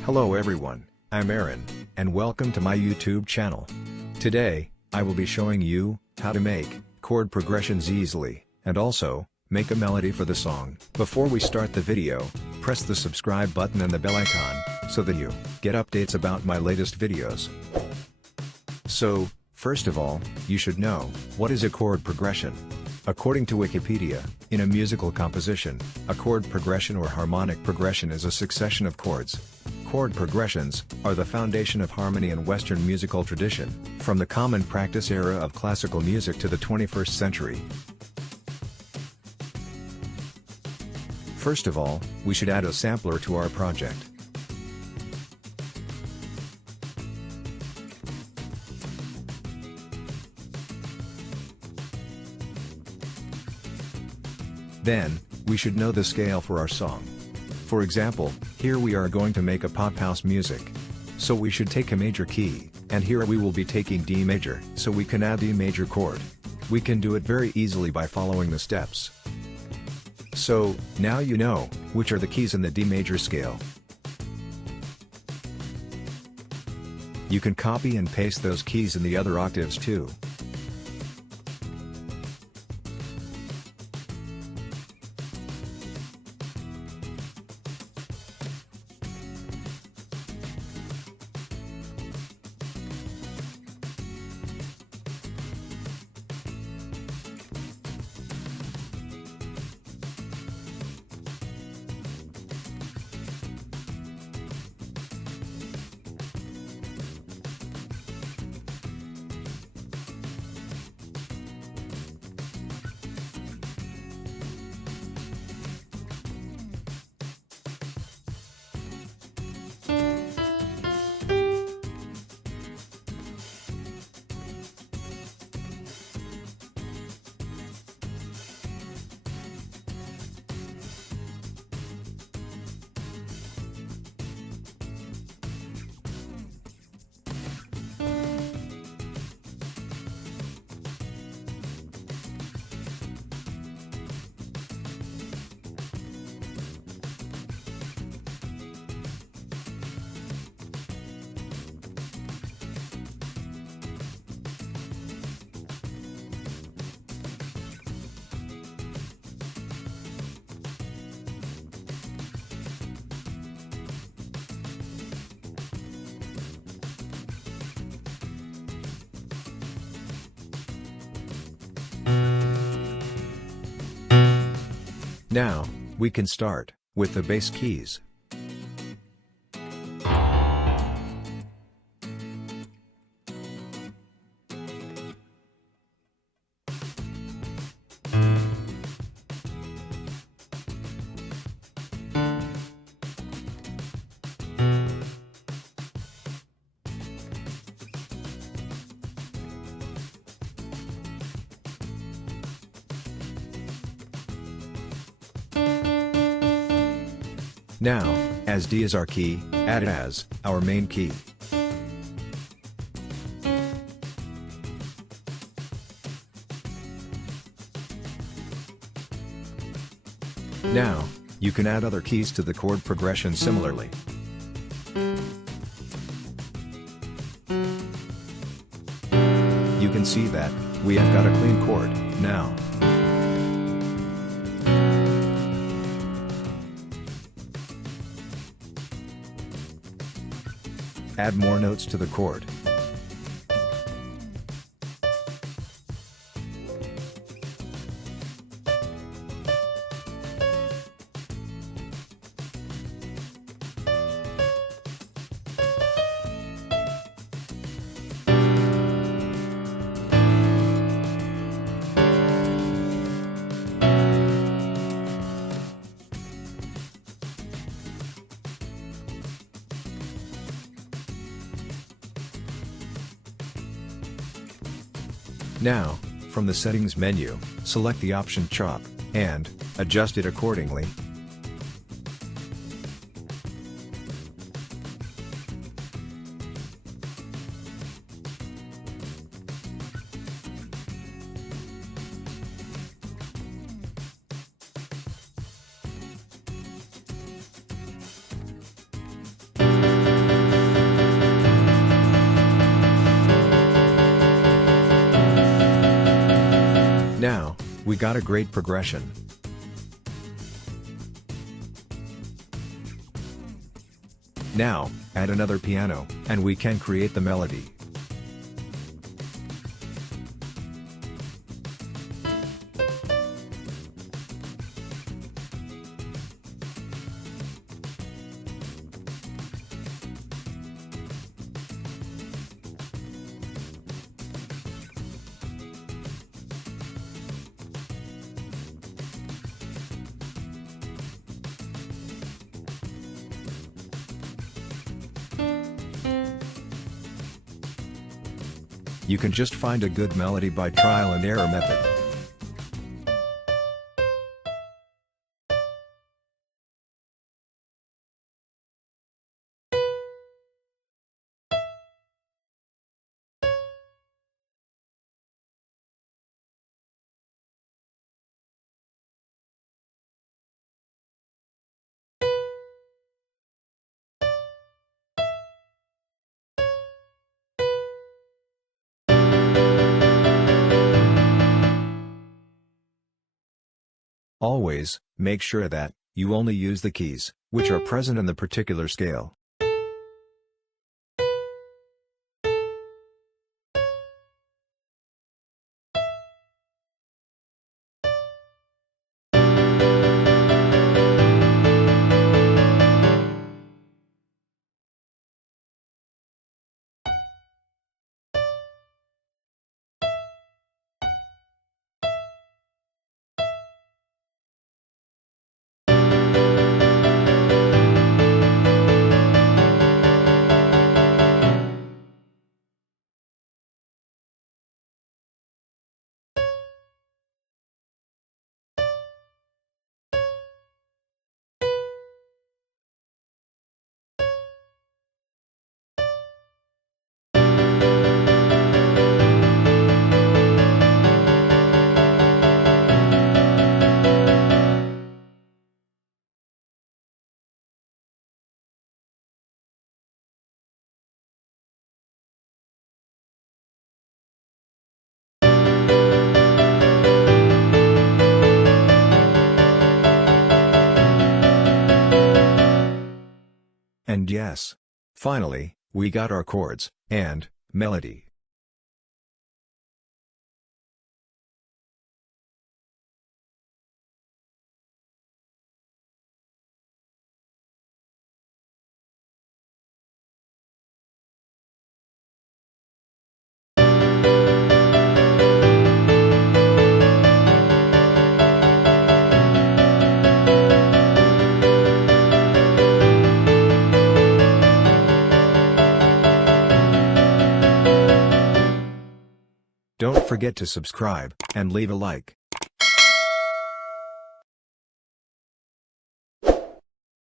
Hello everyone, I'm Aaron, and welcome to my YouTube channel. Today, I will be showing you how to make chord progressions easily, and also make a melody for the song. Before we start the video, press the subscribe button and the bell icon, so that you get updates about my latest videos. So, first of all, you should know, what is a chord progression? According to Wikipedia, in a musical composition, a chord progression or harmonic progression is a succession of chords. Chord progressions are the foundation of harmony in Western musical tradition, from the common practice era of classical music to the 21st century. First of all, we should add a sampler to our project. Then, we should know the scale for our song. For example, here we are going to make a pop house music. So we should take a major key, and here we will be taking D major, so we can add D major chord. We can do it very easily by following the steps. So, now you know which are the keys in the D major scale. You can copy and paste those keys in the other octaves too. Now, we can start with the bass keys. Now, as D is our key, add it as our main key. Now, you can add other keys to the chord progression similarly. You can see that we have got a clean chord now. Add more notes to the chord. Now, from the Settings menu, select the option Chop, and adjust it accordingly. we got a great progression. Now, add another piano, and we can create the melody. You can just find a good melody by trial and error method. Always, make sure that you only use the keys which are present in the particular scale. And yes, finally, we got our chords and melody. Don't forget to subscribe and leave a like.